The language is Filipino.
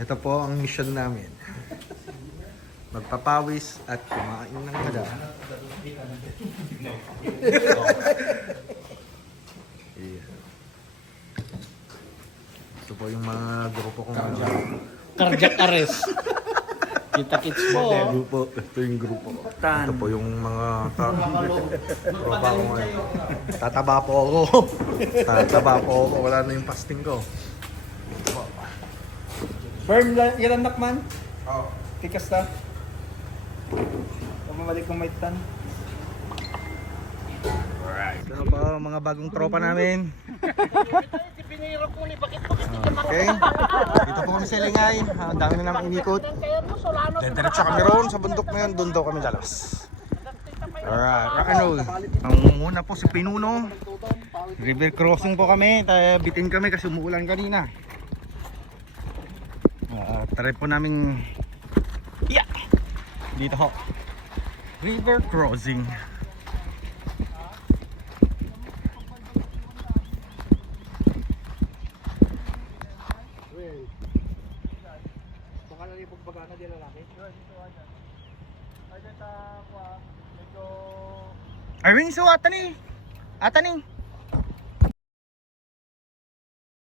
Ito po ang mission namin. Magpapawis at kumain ng daga. Yeah. Ito po yung mga grupo kong Cardiac arrest. Kita-kits po. grupo. Ito yung grupo ko. Ito po yung mga tropa ko ngayon. Tataba po ako. Tataba po ako. Wala na yung fasting ko. Firm yan anak man. Oh. Tikas na. Pamamalik ng may tan. Alright. Ito pa mga bagong tropa namin. Okay. Dito po kami sa Lingay. Ang dami na namin inikot. Diretso kami roon sa bundok na yun. Doon daw kami lalabas. Alright, rock and roll. Ang muna po si Pinuno. River crossing po kami. Bitin kami kasi umuulan kanina. Try po namin dito ho. River crossing. Baka na yung pagbagana di lalaki. Ay, wing so ata ni. Ata ni.